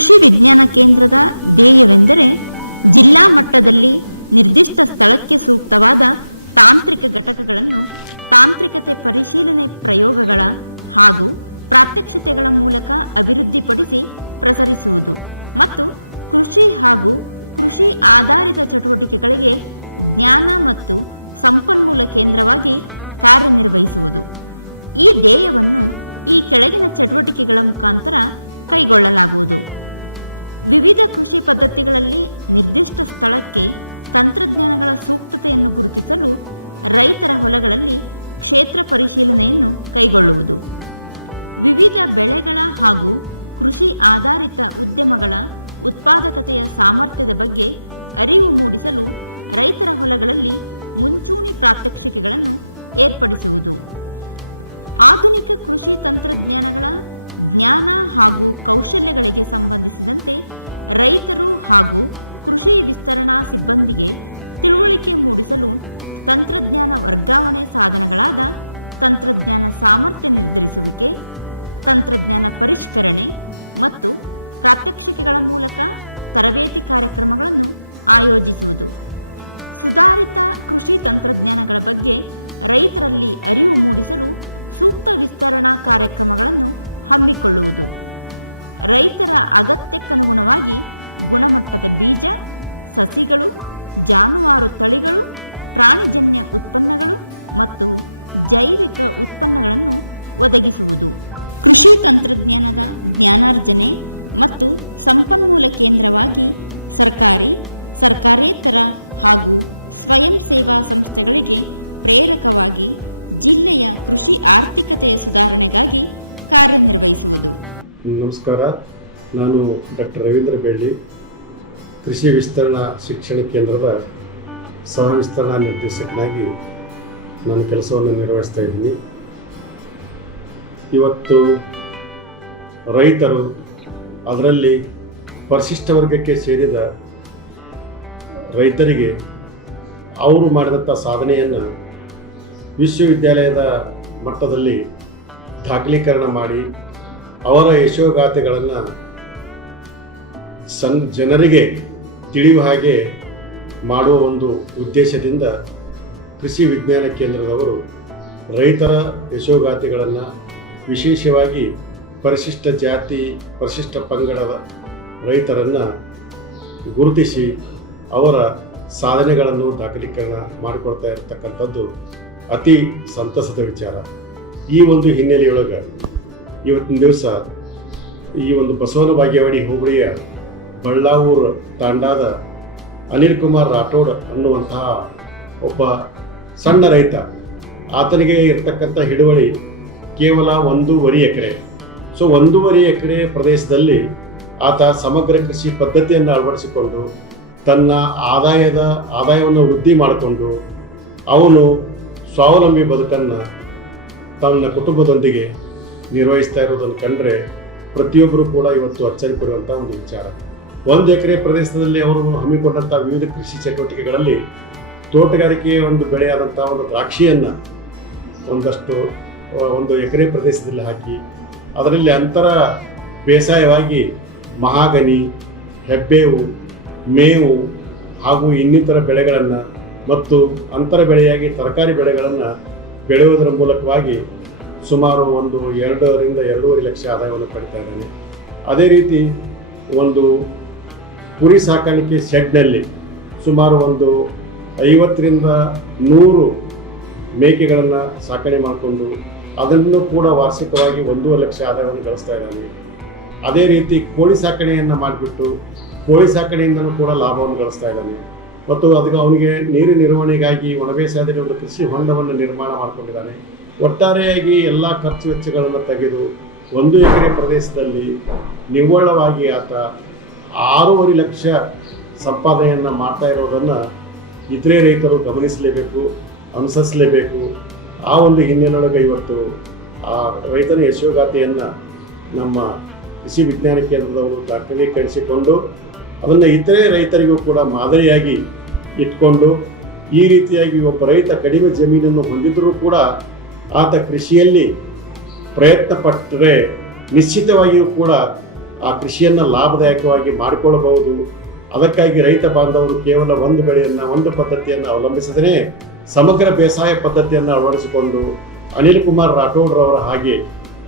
ಕೃಷಿ ವಿಜ್ಞಾನ ಕೇಂದ್ರದ ಧ್ಯೇಯವೆಂದರೆ ಜಿಲ್ಲಾ ಮಟ್ಟದಲ್ಲಿ ನಿರ್ದಿಷ್ಟ ಸ್ಥಳಕ್ಕೆ ಸೂಕ್ತವಾದ ತಾಂತ್ರಿಕ ಘಟಕಗಳನ್ನು ತಾಂತ್ರಿಕತೆ ಪರಿಶೀಲನೆ ಪ್ರಯೋಗಗಳ ಹಾಗೂ ಪ್ರಾತ್ಯಕ್ಷಿತೆಗಳ ಮೂಲಕ ಅಭಿವೃದ್ಧಿಪಡಿಸಿ ಪ್ರಸರಿಸುವುದು ಮತ್ತು ಕೃಷಿ ಹಾಗೂ ಕೃಷಿ ಆಧಾರಿತ ಚಟುವಟಿಕೆಗಳಿಗೆ ಜ್ಞಾನ ಮತ್ತು ಸಂಪನ್ಮೂಲ ಕೇಂದ್ರವಾಗಿ ಕಾರ್ಯನಿರ್ವಹಿಸುವುದು. ಈ ಧ್ಯೇಯವನ್ನು ಈ ಕೆಳಗಿನ ಚಟುವಟಿಕೆಗಳ ಮುಖಾಂತರ ಕೈಗೊಳ್ಳಲಾಗುವುದು. ವಿವಿಧ ಕೃಷಿ ಪದ್ಧತಿಗಳಲ್ಲಿ ನಿರ್ದಿಷ್ಟ ಸ್ಥಳಕ್ಕೆ ತಂತ್ರಜ್ಞಾನಗಳ ಸೂಕ್ತತೆಯನ್ನು ಗುರುತಿಸಲು ರೈತರ ಹೊಲಗಳಲ್ಲಿ ಕ್ಷೇತ್ರ ಪರಿಶೀಲನೆಯನ್ನು ಕೈಗೊಳ್ಳುವುದು. ವಿವಿಧ ಬೆಳೆಗಳ ಹಾಗೂ ಕೃಷಿ ಆಧಾರಿತ ಉದ್ಯಮಗಳ ಉತ್ಪಾದಕತೆಯ ಸಾಮರ್ಥ್ಯದ ಬಗ್ಗೆ ಅರಿವು ಮೂಡಿಸಲು ರೈತರ ಹೊಲಗಳಲ್ಲಿ ಮುಂಚೂಣಿ ಪ್ರಾತ್ಯಕ್ಷಿಕೆಗಳನ್ನು ಏರ್ಪಡಿಸುವುದು. ಆಧುನಿಕ ಕೃಷಿ ತಂತ್ರಜ್ಞಾನಗಳ ಜ್ಞಾನ ಹಾಗೂ ಕೌಶಲ್ಯಗಳಿಗೆ ಸಂಬಂಧಿಸಿದಂತೆ ರೈತರು ಹಾಗೂ ಕೃಷಿ ವಿಸ್ತರಣಾ ಸಿಬ್ಬಂದಿಗೆ ತಿಳುವಳಿಕೆ ಮೂಡಿಸಲು ತಂತ್ರಜ್ಞಾನ ವರ್ಗಾವಣೆ ಸಾಧನಗಳಾದ ತಂತ್ರಜ್ಞಾನ ಸಾಮರ್ಥ್ಯ ನಿರ್ಧರಿಸುವಿಕೆ, ತಂತ್ರಜ್ಞಾನ ಪರಿಷ್ಕರಣೆ ಮತ್ತು ಪ್ರಾತ್ಯಕ್ಷಿಕೆಗಳ ಮೂಲಕ ತರಬೇತಿ ಕಾರ್ಯಕ್ರಮಗಳನ್ನು ಆಯೋಜಿಸುವುದು. ಸುಧಾರಿತ ಕೃಷಿ ತಂತ್ರಜ್ಞಾನಗಳ ಬಗ್ಗೆ ರೈತರಲ್ಲಿ ಅರಿವು ಮೂಡಿಸಲು ಸೂಕ್ತ ವಿಸ್ತರಣಾ ಕಾರ್ಯಕ್ರಮಗಳನ್ನು ಹಮ್ಮಿಕೊಳ್ಳುವುದು. ರೈತರ ಅಗತ್ಯಕ್ಕನುಗುಣವಾಗಿ ಗುಣಮಟ್ಟದ ಬೀಜ, ಸಸಿಗಳು, ಜಾನುವಾರು ತಳಿಗಳು, ಪ್ರಾಣಿಜನ್ಯ ಉತ್ಪನ್ನಗಳು ಮತ್ತು ಜೈವಿಕ ಉತ್ಪನ್ನಗಳನ್ನು ಒದಗಿಸುವುದು. ಕೃಷಿ ತಂತ್ರಜ್ಞಾನದ ಜ್ಞಾನಾರ್ಜನೆ ಮತ್ತು ಸಂಪನ್ಮೂಲ ಕೇಂದ್ರವಾಗಿ ಸರ್ಕಾರಿ, ಸರ್ಕಾರೇತರ ಹಾಗೂ ಸ್ವಯಂ ಸೇವಾ ಸಂಸ್ಥೆಗಳಿಗೆ ಪ್ರೇರಕವಾಗಿ ಜಿಲ್ಲೆಯ ಕೃಷಿ ಆರ್ಥಿಕತೆಯ ಸುಧಾರಣೆಗಾಗಿ ಕಾರ್ಯನಿರ್ವಹಿಸುವುದು. ನಮಸ್ಕಾರ, ನಾನು ಡಾಕ್ಟರ್ ರವೀಂದ್ರ ಬೆಳ್ಳಿ, ಕೃಷಿ ವಿಸ್ತರಣಾ ಶಿಕ್ಷಣ ಕೇಂದ್ರದ ಸಹ ವಿಸ್ತರಣಾ ನಿರ್ದೇಶಕನಾಗಿ ನಾನು ಕೆಲಸವನ್ನು ನಿರ್ವಹಿಸ್ತಾ ಇದ್ದೀನಿ. ಇವತ್ತು ರೈತರು, ಅದರಲ್ಲಿ ಪರಿಶಿಷ್ಟ ವರ್ಗಕ್ಕೆ ಸೇರಿದ ರೈತರಿಗೆ ಅವರು ಮಾಡಿದಂಥ ಸಾಧನೆಯನ್ನು ವಿಶ್ವವಿದ್ಯಾಲಯದ ಮಟ್ಟದಲ್ಲಿ ದಾಖಲೀಕರಣ ಮಾಡಿ ಅವರ ಯಶೋಗಾಥೆಗಳನ್ನು ಜನರಿಗೆ ತಿಳಿಯುವ ಹಾಗೆ ಮಾಡುವ ಒಂದು ಉದ್ದೇಶದಿಂದ ಕೃಷಿ ವಿಜ್ಞಾನ ಕೇಂದ್ರದವರು ರೈತರ ಯಶೋಗಾಥೆಗಳನ್ನು ವಿಶೇಷವಾಗಿ ಪರಿಶಿಷ್ಟ ಜಾತಿ, ಪರಿಶಿಷ್ಟ ಪಂಗಡದ ರೈತರನ್ನು ಗುರುತಿಸಿ ಅವರ ಸಾಧನೆಗಳನ್ನು ದಾಖಲೀಕರಣ ಮಾಡಿಕೊಡ್ತಾ ಇರತಕ್ಕಂಥದ್ದು ಅತಿ ಸಂತಸದ ವಿಚಾರ. ಈ ಒಂದು ಹಿನ್ನೆಲೆಯೊಳಗೆ ಇವತ್ತಿನ ದಿವಸ ಈ ಒಂದು ಬಸವನ ಬಾಗೇವಾಡಿ ಹೋಬಳಿಯ ಬಳ್ಳಾವೂರು ತಾಂಡಾದ ಅನಿಲ್ ಕುಮಾರ್ ರಾಠೋಡ್ ಅನ್ನುವಂತಹ ಒಬ್ಬ ಸಣ್ಣ ರೈತ, ಆತನಿಗೆ ಇರತಕ್ಕಂಥ ಹಿಡುವಳಿ ಕೇವಲ 1.5 ಎಕರೆ. ಸೊ 1.5 ಎಕರೆ ಪ್ರದೇಶದಲ್ಲಿ ಆತ ಸಮಗ್ರ ಕೃಷಿ ಪದ್ಧತಿಯನ್ನು ಅಳವಡಿಸಿಕೊಂಡು ತನ್ನ ಆದಾಯವನ್ನು ವೃದ್ಧಿ ಮಾಡಿಕೊಂಡು ಅವನು ಸ್ವಾವಲಂಬಿ ಬದುಕನ್ನು ತನ್ನ ಕುಟುಂಬದೊಂದಿಗೆ ನಿರ್ವಹಿಸ್ತಾ ಇರೋದನ್ನು ಕಂಡ್ರೆ ಪ್ರತಿಯೊಬ್ಬರು ಕೂಡ ಇವತ್ತು ಅಚ್ಚರಿ ಪಡುವಂಥ ಒಂದು ವಿಚಾರ. 1 ಎಕರೆ ಪ್ರದೇಶದಲ್ಲಿ ಅವರು ಹಮ್ಮಿಕೊಂಡಂಥ ವಿವಿಧ ಕೃಷಿ ಚಟುವಟಿಕೆಗಳಲ್ಲಿ ತೋಟಗಾರಿಕೆ ಒಂದು ಬೆಳೆಯಾದಂಥ ಒಂದು ದ್ರಾಕ್ಷಿಯನ್ನು ಒಂದು ಎಕರೆ ಪ್ರದೇಶದಲ್ಲಿ ಹಾಕಿ ಅದರಲ್ಲಿ ಅಂತರ ಬೇಸಾಯವಾಗಿ ಮಹಾಗನಿ, ಹೆಬ್ಬೇವು, ಮೇವು ಹಾಗೂ ಇನ್ನಿತರ ಬೆಳೆಗಳನ್ನು ಮತ್ತು ಅಂತರ ಬೆಳೆಯಾಗಿ ತರಕಾರಿ ಬೆಳೆಗಳನ್ನು ಬೆಳೆಯುವುದರ ಮೂಲಕವಾಗಿ ಸುಮಾರು 2.5 ಲಕ್ಷ ಆದಾಯವನ್ನು ಪಡಿತಾ ಇದ್ದಾನೆ. ಅದೇ ರೀತಿ ಒಂದು ಕುರಿ ಸಾಕಾಣಿಕೆ ಶೆಡ್ನಲ್ಲಿ ಸುಮಾರು 50ರಿಂದ 100 ಮೇಕೆಗಳನ್ನು ಸಾಕಣೆ ಮಾಡಿಕೊಂಡು ಅದನ್ನು ಕೂಡ ವಾರ್ಷಿಕವಾಗಿ 1 ಲಕ್ಷ ಆದಾಯವನ್ನು ಗಳಿಸ್ತಾ ಇದ್ದಾನೆ. ಅದೇ ರೀತಿ ಕೋಳಿ ಸಾಕಣೆಯನ್ನು ಮಾಡಿಬಿಟ್ಟು ಕೋಳಿ ಸಾಕಣೆಯಿಂದಲೂ ಕೂಡ ಲಾಭವನ್ನು ಗಳಿಸ್ತಾ ಇದ್ದಾನೆ. ಮತ್ತು ಅದಕ್ಕೆ ಅವನಿಗೆ ನೀರು ನಿರ್ವಹಣೆಗಾಗಿ ಒಣಬೇಸಾಯದಲ್ಲಿ ಒಂದು ಕೃಷಿ ಹೊಂಡವನ್ನು ನಿರ್ಮಾಣ ಮಾಡಿಕೊಂಡಿದ್ದಾನೆ. ಒಟ್ಟಾರೆಯಾಗಿ ಎಲ್ಲ ಖರ್ಚು ವೆಚ್ಚಗಳನ್ನು ತೆಗೆದು 1 ಎಕರೆ ಪ್ರದೇಶದಲ್ಲಿ ನಿವ್ವಳವಾಗಿ ಆತ 6.5 ಲಕ್ಷ ಸಂಪಾದನೆಯನ್ನು ಮಾಡ್ತಾ ಇರೋದನ್ನು ಇತರೆ ರೈತರು ಗಮನಿಸಲೇಬೇಕು, ಅನುಸರಿಸಲೇಬೇಕು. ಆ ಒಂದು ಹಿನ್ನೆಲೆಯೊಳಗೆ ಇವತ್ತು ಆ ರೈತನ ಯಶೋಗಾಥೆಯನ್ನು ನಮ್ಮ ಕೃಷಿ ವಿಜ್ಞಾನ ಕೇಂದ್ರದವರು ದಾಖಲೀಕರಿಸಿಕೊಂಡು ಅದನ್ನು ಇತರೆ ರೈತರಿಗೂ ಕೂಡ ಮಾದರಿಯಾಗಿ ಇಟ್ಕೊಂಡು ಈ ರೀತಿಯಾಗಿ ಒಬ್ಬ ರೈತ ಕಡಿಮೆ ಜಮೀನನ್ನು ಹೊಂದಿದ್ದರೂ ಕೂಡ ಆತ ಕೃಷಿಯಲ್ಲಿ ಪ್ರಯತ್ನ ಪಟ್ಟರೆ ನಿಶ್ಚಿತವಾಗಿಯೂ ಕೂಡ ಆ ಕೃಷಿಯನ್ನು ಲಾಭದಾಯಕವಾಗಿ ಮಾಡಿಕೊಳ್ಳಬಹುದು. ಅದಕ್ಕಾಗಿ ರೈತ ಬಾಂಧವರು ಕೇವಲ ಒಂದು ಬೆಳೆಯನ್ನು, ಒಂದು ಪದ್ಧತಿಯನ್ನು ಅವಲಂಬಿಸದೇ ಸಮಗ್ರ ಬೇಸಾಯ ಪದ್ಧತಿಯನ್ನು ಅಳವಡಿಸಿಕೊಂಡು ಅನಿಲ್ ಕುಮಾರ್ ರಾಠೋಡ್ರವರ ಹಾಗೆ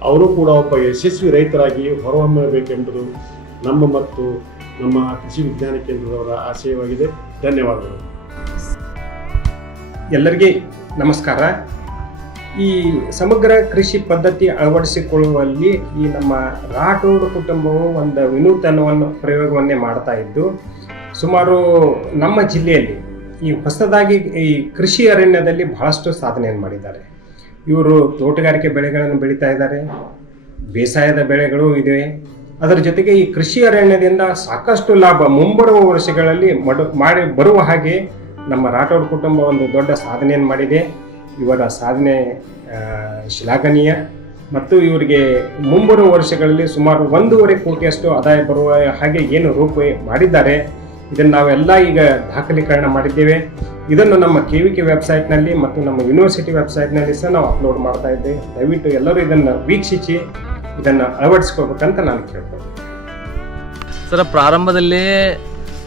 ಅವರು ಕೂಡ ಒಬ್ಬ ಯಶಸ್ವಿ ರೈತರಾಗಿ ಹೊರಹೊಮ್ಮಬೇಕೆಂಬುದು ನಮ್ಮ ಮತ್ತು ನಮ್ಮ ಕೃಷಿ ವಿಜ್ಞಾನ ಕೇಂದ್ರದವರ ಆಶಯವಾಗಿದೆ. ಧನ್ಯವಾದಗಳು. ಎಲ್ಲರಿಗೆ ನಮಸ್ಕಾರ. ಈ ಸಮಗ್ರ ಕೃಷಿ ಪದ್ಧತಿ ಅಳವಡಿಸಿಕೊಳ್ಳುವಲ್ಲಿ ಈ ನಮ್ಮ ರಾಠೋಡ್ ಕುಟುಂಬವು ಒಂದು ವಿನೂತನವನ್ನು ಪ್ರಯೋಗವನ್ನೇ ಮಾಡ್ತಾ ಇದ್ದು, ಸುಮಾರು ನಮ್ಮ ಜಿಲ್ಲೆಯಲ್ಲಿ ಈ ಹೊಸದಾಗಿ ಈ ಕೃಷಿ ಅರಣ್ಯದಲ್ಲಿ ಬಹಳಷ್ಟು ಸಾಧನೆಯನ್ನು ಮಾಡಿದ್ದಾರೆ. ಇವರು ತೋಟಗಾರಿಕೆ ಬೆಳೆಗಳನ್ನು ಬೆಳೀತಾ ಇದ್ದಾರೆ, ಬೇಸಾಯದ ಬೆಳೆಗಳು ಇದೆ. ಅದರ ಜೊತೆಗೆ ಈ ಕೃಷಿ ಅರಣ್ಯದಿಂದ ಸಾಕಷ್ಟು ಲಾಭ ಮುಂಬರುವ ವರ್ಷಗಳಲ್ಲಿ ಮಾಡಿ ಬರುವ ಹಾಗೆ ನಮ್ಮ ರಾಠೋಡ್ ಕುಟುಂಬ ಒಂದು ದೊಡ್ಡ ಸಾಧನೆಯನ್ನು ಮಾಡಿದೆ. ಇವರ ಸಾಧನೆ ಶ್ಲಾಘನೀಯ ಮತ್ತು ಇವರಿಗೆ ಮುಂಬರುವ ವರ್ಷಗಳಲ್ಲಿ ಸುಮಾರು 1.5 ಕೋಟಿಯಷ್ಟು ಆದಾಯ ಬರುವ ಹಾಗೆ ಏನು ರೂಪ ಮಾಡಿದ್ದಾರೆ, ಇದನ್ನು ನಾವೆಲ್ಲ ಈಗ ದಾಖಲೀಕರಣ ಮಾಡಿದ್ದೇವೆ. ಇದನ್ನು ನಮ್ಮ KVK ವೆಬ್ಸೈಟ್ನಲ್ಲಿ ಮತ್ತು ನಮ್ಮ ಯೂನಿವರ್ಸಿಟಿ ವೆಬ್ಸೈಟ್ನಲ್ಲಿ ಸಹ ನಾವು ಅಪ್ಲೋಡ್ ಮಾಡ್ತಾ ಇದ್ದೇವೆ. ದಯವಿಟ್ಟು ಎಲ್ಲರೂ ಇದನ್ನು ವೀಕ್ಷಿಸಿ ಇದನ್ನು ಅಳವಡಿಸ್ಕೋಬೇಕಂತ ನಾನು ಕೇಳ್ಬೋದು. ಸರ್, ಪ್ರಾರಂಭದಲ್ಲಿ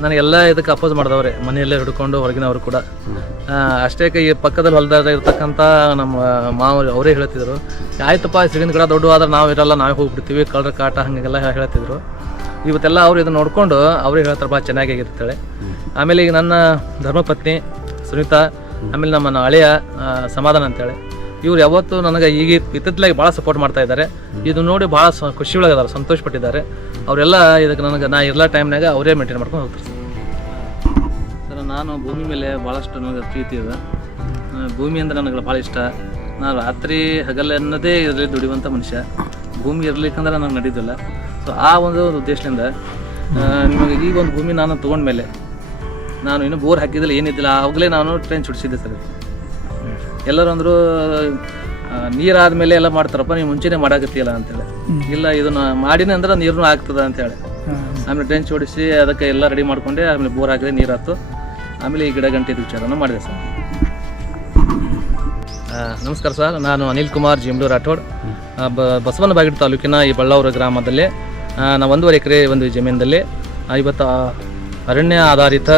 ನನಗೆಲ್ಲ ಇದಕ್ಕೆ ಅಪೋಸ್ ಮಾಡಿದವ್ರೆ, ಮನೆಯಲ್ಲೇ ಹಿಡ್ಕೊಂಡು ಹೊರಗಿನವರು ಕೂಡ. ಅಷ್ಟೇ ಈ ಪಕ್ಕದಲ್ಲಿ ಹೊಲದಾಗ ಇರ್ತಕ್ಕಂಥ ನಮ್ಮ ಮಾವರು ಅವರೇ ಹೇಳ್ತಿದ್ರು, ಆಯ್ತಪ್ಪ ಸಿಗಿನ ಗಿಡ ದೊಡ್ಡವಾದ್ರೆ ನಾವು ಇರಲ್ಲ, ನಾವೇ ಹೋಗ್ಬಿಡ್ತೀವಿ, ಕಳ್ಳರ ಕಾಟ ಹಾಗೆಲ್ಲ ಹೇಳ್ತಿದ್ರು. ಇವತ್ತೆಲ್ಲ ಅವ್ರು ಇದನ್ನು ನೋಡಿಕೊಂಡು ಅವರೇ ಹೇಳ್ತಾರಪ್ಪ ಚೆನ್ನಾಗಿ ಆಗಿರ್ತೇಳಿ. ಆಮೇಲೆ ಈಗ ನನ್ನ ಧರ್ಮಪತ್ನಿ ಸುನೀತಾ, ಆಮೇಲೆ ನಮ್ಮ ಹಳೆಯ ಸಮಾಧಾನ ಅಂತೇಳಿ, ಇವ್ರು ಯಾವತ್ತೂ ನನಗೆ ಈಗ ಇತ್ತಿತ್ತಲಾಗಿ ಭಾಳ ಸಪೋರ್ಟ್ ಮಾಡ್ತಾ ಇದ್ದಾರೆ. ಇದು ನೋಡಿ ಭಾಳ ಖುಷಿ ಒಳಗಿದ್ದಾರೆ, ಸಂತೋಷ ಪಟ್ಟಿದ್ದಾರೆ. ಅವರೆಲ್ಲ ಇದಕ್ಕೆ ನನಗೆ ನಾ ಇರಲ್ಲ ಟೈಮ್ನಾಗ ಅವರೇ ಮೇಂಟೈನ್ ಮಾಡ್ಕೊಂಡು ಹೋಗ್ತಾರೆ ಸರ್. ನಾನು ಭೂಮಿ ಮೇಲೆ ಭಾಳಷ್ಟು ನನಗೆ ಪ್ರೀತಿ ಇದೆ. ಭೂಮಿ ಅಂದರೆ ನನಗೆ ಭಾಳ ಇಷ್ಟ. ನಾನು ರಾತ್ರಿ ಹಗಲು ಅನ್ನೋದೇ ಇದರಲ್ಲಿ ದುಡಿಯುವಂಥ ಮನುಷ್ಯ. ಭೂಮಿ ಇರ್ಲಿಕ್ಕಂದ್ರೆ ನನಗೆ ನಡೀದಿಲ್ಲ. ಸೊ ಆ ಒಂದು ಉದ್ದೇಶದಿಂದ ನಿಮಗೆ ಈಗ ಒಂದು ಭೂಮಿ ನಾನು ತೊಗೊಂಡ್ಮೇಲೆ, ನಾನು ಇನ್ನೂ ಬೋರ್ ಹಾಕಿದ್ದಿಲ್ಲ, ಏನಿದ್ದಿಲ್ಲ, ಆವಾಗಲೇ ನಾನು ಟ್ರೈನ್ ಚುಡಿಸಿದ್ದೆ ಸರ್. ಎಲ್ಲರೂ ಅಂದರು ನೀರಾದ ಮೇಲೆ ಎಲ್ಲ ಮಾಡ್ತಾರಪ್ಪ, ನೀವು ಮುಂಚೆನೇ ಮಾಡಾಕತ್ತೀಯಲ್ಲ ಅಂತೇಳಿ. ಇಲ್ಲ, ಇದನ್ನ ಮಾಡಿನೇ ಅಂದ್ರೆ ನೀರು ಆಗ್ತದೆ ಅಂತೇಳಿ ಆಮೇಲೆ ಟ್ರೈನ್ ಚೋಡಿಸಿ ಅದಕ್ಕೆ ಎಲ್ಲ ರೆಡಿ ಮಾಡ್ಕೊಂಡೆ. ಆಮೇಲೆ ಬೋರ್ ಹಾಕಿದೆ, ನೀರು ಹಾಕ್ತು. ಆಮೇಲೆ ಈ ಗಿಡ ಗಂಟೆ ವಿಚಾರನ ಮಾಡಿದೆ ಸರ್. ನಮಸ್ಕಾರ ಸರ್, ನಾನು ಅನಿಲ್ ಕುಮಾರ್ ಜಿಮ್ಡು ರಾಠೋಡ್. ಬಸವನಬಾಗೇಡು ತಾಲೂಕಿನ ಈ ಬಳ್ಳಾವರ ಗ್ರಾಮದಲ್ಲಿ ನಾವು 1.5 ಎಕರೆ ಒಂದು ಜಮೀನಲ್ಲಿ 50 ಅರಣ್ಯ ಆಧಾರಿತ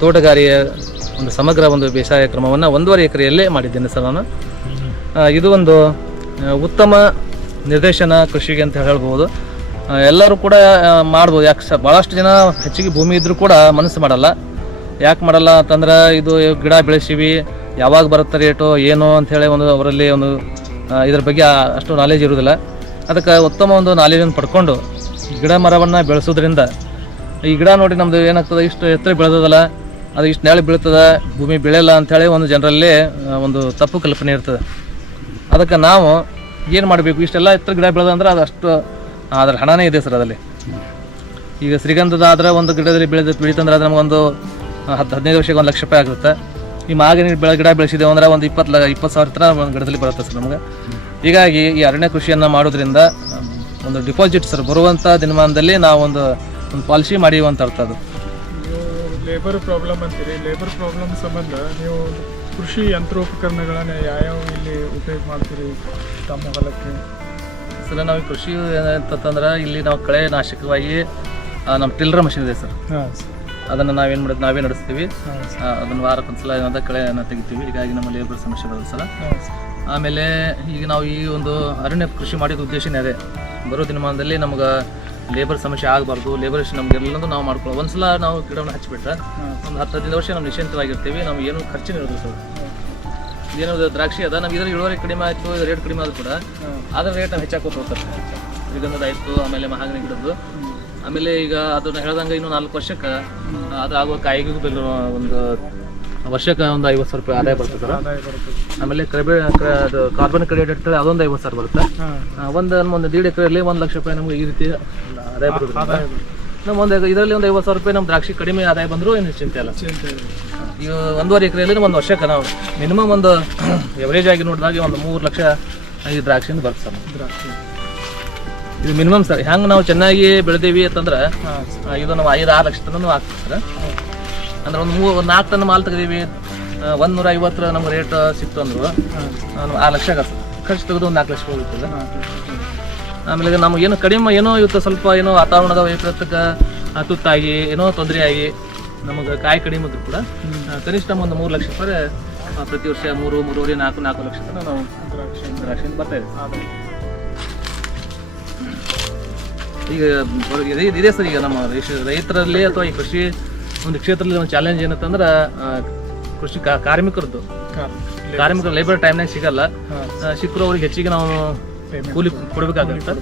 ತೋಟಗಾರಿಕೆ ಒಂದು ಸಮಗ್ರ ಒಂದು ಬೇಸಾಯ ಕ್ರಮವನ್ನು 1.5 ಎಕರೆಯಲ್ಲೇ ಮಾಡಿದ್ದೇನೆ ಸರ್ ನಾನು. ಇದು ಒಂದು ಉತ್ತಮ ನಿರ್ದೇಶನ ಕೃಷಿಗೆ ಅಂತ ಹೇಳ್ಬೋದು. ಎಲ್ಲರೂ ಕೂಡ ಮಾಡ್ಬೋದು. ಯಾಕೆ ಭಾಳಷ್ಟು ಜನ ಹೆಚ್ಚಿಗೆ ಭೂಮಿ ಇದ್ದರೂ ಕೂಡ ಮನಸ್ಸು ಮಾಡಲ್ಲ. ಯಾಕೆ ಮಾಡಲ್ಲ ಅಂತಂದ್ರೆ, ಇದು ಗಿಡ ಬೆಳೆಸೀವಿ, ಯಾವಾಗ ಬರುತ್ತೆ ರೇಟು ಏನು ಅಂಥೇಳಿ ಒಂದು ಅವರಲ್ಲಿ ಒಂದು ಇದ್ರ ಬಗ್ಗೆ ಅಷ್ಟು ನಾಲೆಜ್ ಇರೋದಿಲ್ಲ. ಅದಕ್ಕೆ ಉತ್ತಮ ಒಂದು ನಾಲೆಜನ್ನು ಪಡ್ಕೊಂಡು ಗಿಡ ಮರವನ್ನು ಬೆಳೆಸೋದ್ರಿಂದ ಈ ಗಿಡ ನೋಡಿ ನಮ್ಮದು ಏನಾಗ್ತದೆ, ಇಷ್ಟು ಎತ್ತರ ಬೆಳೆದದಲ್ಲ, ಅದು ಇಷ್ಟು ನೆಳೆ ಬೀಳ್ತದೆ, ಭೂಮಿ ಬೆಳೆಯಲ್ಲ ಅಂಥೇಳಿ ಒಂದು ಜನರಲ್ಲಿ ಒಂದು ತಪ್ಪು ಕಲ್ಪನೆ ಇರ್ತದೆ. ಅದಕ್ಕೆ ನಾವು ಏನು ಮಾಡಬೇಕು, ಇಷ್ಟೆಲ್ಲ ಎತ್ತರ ಗಿಡ ಬೆಳೆದಂದ್ರೆ ಅದು ಅಷ್ಟು ಅದ್ರ ಹಣನೇ ಇದೆ ಸರ್ ಅದರಲ್ಲಿ. ಈಗ ಶ್ರೀಗಂಧದ ಆದರೆ ಒಂದು ಗಿಡದಲ್ಲಿ ಬೆಳೀತಂದ್ರೆ ಅದು ನಮಗೊಂದು 10-15 ವರ್ಷಕ್ಕೆ 1 ಲಕ್ಷ ರೂಪಾಯಿ ಆಗುತ್ತೆ. ಈ ಮಾಗಿನ ಗಿಡ ಬೆಳೆಸಿದ್ದೇವೆ ಅಂದ್ರೆ ಒಂದು 20,000 ಥರ ಒಂದು ಗಿಡದಲ್ಲಿ ಬರುತ್ತೆ ಸರ್ ನಮಗೆ. ಹೀಗಾಗಿ ಈ ಅರಣ್ಯ ಕೃಷಿಯನ್ನು ಮಾಡೋದ್ರಿಂದ ಒಂದು ಡಿಪಾಸಿಟ್ ಸರ್ ಬರುವಂಥ ದಿನಮಾನದಲ್ಲಿ ನಾವು ಒಂದು ಪಾಲಿಸಿ ಮಾಡಿವಂತ ಅರ್ಥ. ಅದು ಲೇಬರ್ ಪ್ರಾಬ್ಲಮ್ ಅಂತೀರಿ. ಲೇಬರ್ ಪ್ರಾಬ್ಲಮ್ ಸಂಬಂಧ ನೀವು ಕೃಷಿ ಯಂತ್ರೋಪಕರಣಗಳನ್ನು ಯಾವ್ಯಾವ ಇಲ್ಲಿ ಉಪಯೋಗ ಮಾಡ್ತೀರಿ ತಮ್ಮ ಹೊಲಕ್ಕೆ? ಸರ್, ನಾವು ಕೃಷಿ ಅಂತಂದ್ರೆ ಇಲ್ಲಿ ನಾವು ಕಳೆ ನಾಶಕವಾಗಿ ನಮ್ಮ ಟಿಲ್ಲರ್ ಮಷಿನ್ ಇದೆ ಸರ್. ಅದನ್ನು ನಾವೇನು ಮಾಡೋದು, ನಾವೇ ನಡೆಸ್ತೀವಿ. ಅದನ್ನು ವಾರಕ್ಕೊಂದ್ಸಲ ಏನಾದ ಕಳೆಯನ್ನು ತೆಗಿತೀವಿ. ಹೀಗಾಗಿ ನಮ್ಮ ಲೇಬರ್ ಸಮಸ್ಯೆ ಬರುತ್ತೆ ಸರ್. ಆಮೇಲೆ ಈಗ ನಾವು ಈ ಒಂದು ಅರಣ್ಯ ಕೃಷಿ ಮಾಡಿದ ಉದ್ದೇಶನೇ ಅದೇ, ಬರೋ ದಿನಮಾನದಲ್ಲಿ ನಮ್ಗೆ ಲೇಬರ್ ಸಮಸ್ಯೆ ಆಗಬಾರ್ದು. ಲೇಬರ್ ನಮಗೆಲ್ಲಂದು ನಾವು ಮಾಡ್ಕೊಳ್ಳೋ ಒಂದ್ಸಲ ನಾವು ಗಿಡವನ್ನು ಹಚ್ಚಿಬಿಟ್ರೆ ಒಂದು 10-15 ವರ್ಷ ನಾವು ನಿಶ್ಚಿಂತವಾಗಿರ್ತೀವಿ. ನಾವು ಏನು ಖರ್ಚಿನ ಇರೋದು ಸರ್. ಏನೋ ದ್ರಾಕ್ಷಿ ಅದ, ನಮ್ಗೆ ಇದರ ಇಳುವರಿ ಕಡಿಮೆ ಆಯಿತು, ಇದು ರೇಟ್ ಕಡಿಮೆ ಆದರೂ ಕೂಡ ಅದರ ರೇಟ್ ನಾವು ಹೆಚ್ಚಾಕೋತ ಹೋಗ್ತಾರೆ. ಶ್ರೀಗಂಧದ ಆಯಿತು, ಆಮೇಲೆ ಮಹಾಗನಿ ಗಿಡದ್ದು. ಆಮೇಲೆ ಈಗ ಅದನ್ನು ಹೇಳ್ದಂಗೆ ಇನ್ನೂ 4 ವರ್ಷಕ್ಕೆ ಅದು ಆಗುವ ಕಾಯಿಗೂ ಬೆಲೆ ಒಂದು ವರ್ಷಕ್ಕೆ ಒಂದು 50,000 ರೂಪಾಯಿ ಆದಾಯ ಬರ್ತದೆ ಸರ್. ಆಮೇಲೆ ಅದು ಕಾರ್ಬನ್ ಕ್ರೆಡಿಟ್ ಅಂತೇಳಿ ಅದೊಂದು 50,000 ಬರುತ್ತೆ. ಒಂದು 1.5 ಎಕರೆಯಲ್ಲಿ 1 ಲಕ್ಷ ರೂಪಾಯಿ ನಮಗೆ ಈ ರೀತಿ ಆದಾಯ ಬರುತ್ತೆ. ನಮ್ಮ ಇದರಲ್ಲಿ ಒಂದು 50,000 ರೂಪಾಯಿ ನಮ್ಮ ದ್ರಾಕ್ಷಿ ಕಡಿಮೆ ಆದಾಯ ಬಂದರೂ ಏನು ಚಿಂತೆ ಅಲ್ಲ. ಈಗ 1.5 ಎಕರೆಯಲ್ಲಿ ಒಂದು ವರ್ಷಕ್ಕೆ ನಾವು ಮಿನಿಮಮ್ ಒಂದು ಎವರೇಜ್ ಆಗಿ ನೋಡಿದಾಗ ಒಂದು 3 ಲಕ್ಷ ಈ ದ್ರಾಕ್ಷಿಯಿಂದ ಬರುತ್ತೆ ಸರ್. ಇದು ಮಿನಿಮಮ್ ಸರ್. ಹೆಂಗೆ ನಾವು ಚೆನ್ನಾಗಿ ಬೆಳೆದೀವಿ ಅಂತಂದ್ರೆ ಇದು ನಾವು 5-6 ಲಕ್ಷ ತನಕ ಆಗ್ತದೆ ಸರ್. ಅಂದ್ರೆ ಒಂದು 4 ಟನ್ ಮಾಲ್ ತೆಗೆದೀವಿ, 150 ನಮ್ಗೆ ರೇಟ್ ಸಿಕ್ತು ಅಂದ್ರು 6 ಲಕ್ಷ ಆಗತ್ತೆ. ಖರ್ಚು ತೆಗೆದು ಒಂದು 4 ಲಕ್ಷ ಹೋಗ್ತದೆ. ಆಮೇಲೆ ಈಗ ನಮಗೇನು ಕಡಿಮೆ ಏನೋ ಇವತ್ತು ಸ್ವಲ್ಪ ಏನೋ ವಾತಾವರಣದ ವೈಪರೀತ್ಯಕ್ಕೆ ತುತ್ತಾಗಿ ಏನೋ ತೊಂದರೆ ಆಗಿ ನಮಗೆ ಕಾಯಿ ಕಡಿಮೆ ಇದ್ರೂ ಕೂಡ ಕನಿಷ್ಠ ಒಂದು 3 ಲಕ್ಷ ರೂಪಾಯಿ ಪ್ರತಿ ವರ್ಷ 3, 3.5, 4 ಲಕ್ಷ ತನಕ ನಾವು ದ್ರಾಕ್ಷಿಯಿಂದ ಬರ್ತಾ ಇದ್ದೀವಿ. ಈಗ ಇದೆ ಸರ್, ಈಗ ನಮ್ಮ ರೈತರಲ್ಲಿ ಅಥವಾ ಈ ಕೃಷಿ ಒಂದು ಕ್ಷೇತ್ರದಲ್ಲಿ ಒಂದು ಚಾಲೆಂಜ್ ಏನಂತಂದ್ರೆ ಕೃಷಿ ಕಾರ್ಮಿಕರದ್ದು ಲೇಬರ್ ಟೈಮ್ನಾಗ ಸಿಗಲ್ಲ. ಸಿಕ್ಕರು ಅವ್ರಿಗೆ ಹೆಚ್ಚಿಗೆ ನಾವು ಕೂಲಿ ಕೊಡಬೇಕಾಗುತ್ತೆ.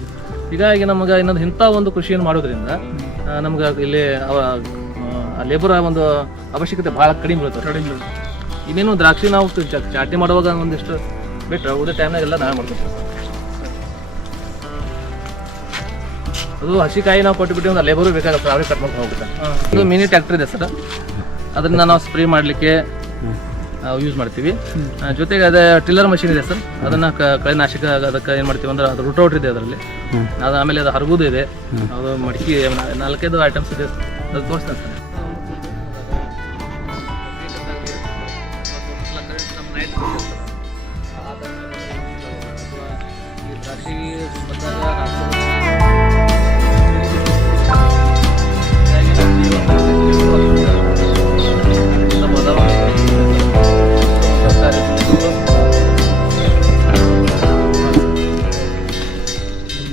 ಹೀಗಾಗಿ ನಮಗೆ ಇನ್ನೊಂದು ಇಂಥ ಒಂದು ಕೃಷಿಯನ್ನು ಮಾಡೋದ್ರಿಂದ ನಮ್ಗೆ ಇಲ್ಲಿ ಲೇಬರ್ ಒಂದು ಅವಶ್ಯಕತೆ ಭಾಳ ಕಡಿಮೆ ಬೀಳುತ್ತೆ. ಇನ್ನೇನು ದ್ರಾಕ್ಷಿ ನಾವು ಚಾಟಿ ಮಾಡುವಾಗ ಒಂದಿಷ್ಟು ಬಿಟ್ಟರೆ ಉಳಿದ ಟೈಮ್ನಾಗೆಲ್ಲ ನಾವೇ ಮಾಡ್ಕೊತೀವಿ. ಅದು ಹಸಿಕಾಯಿ ನಾವು ಕೊಟ್ಟುಬಿಟ್ಟು ಒಂದು ಲೇಬರು ಬೇಕಾಗುತ್ತೆ, ಅವರೇ ಕಟ್ ಮಾಡ್ಕೊಂಡು ಹೋಗುತ್ತೆ. ಇದು ಮಿನಿ ಟ್ರ್ಯಾಕ್ಟರ್ ಇದೆ ಸರ್, ಅದನ್ನ ನಾವು ಸ್ಪ್ರೇ ಮಾಡಲಿಕ್ಕೆ ಯೂಸ್ ಮಾಡ್ತೀವಿ. ಜೊತೆಗೆ ಅದೇ ಟಿಲ್ಲರ್ ಮಷಿನ್ ಇದೆ ಸರ್, ಅದನ್ನ ಕಳೆನಾಶಕ ಅದಕ್ಕೆ ಏನು ಮಾಡ್ತೀವಿ ಅಂದ್ರೆ ಅದು ರೂಟೌಟ್ ಇದೆ ಅದರಲ್ಲಿ. ಅದು ಆಮೇಲೆ ಅದು ಹರಗುದು ಇದೆ, ಅದು ಮಡಿಕೆ 4-5 ಐಟಮ್ಸ್ ಇದೆ, ಅದು ತೋರಿಸ್ತೇನೆ ಸರ್.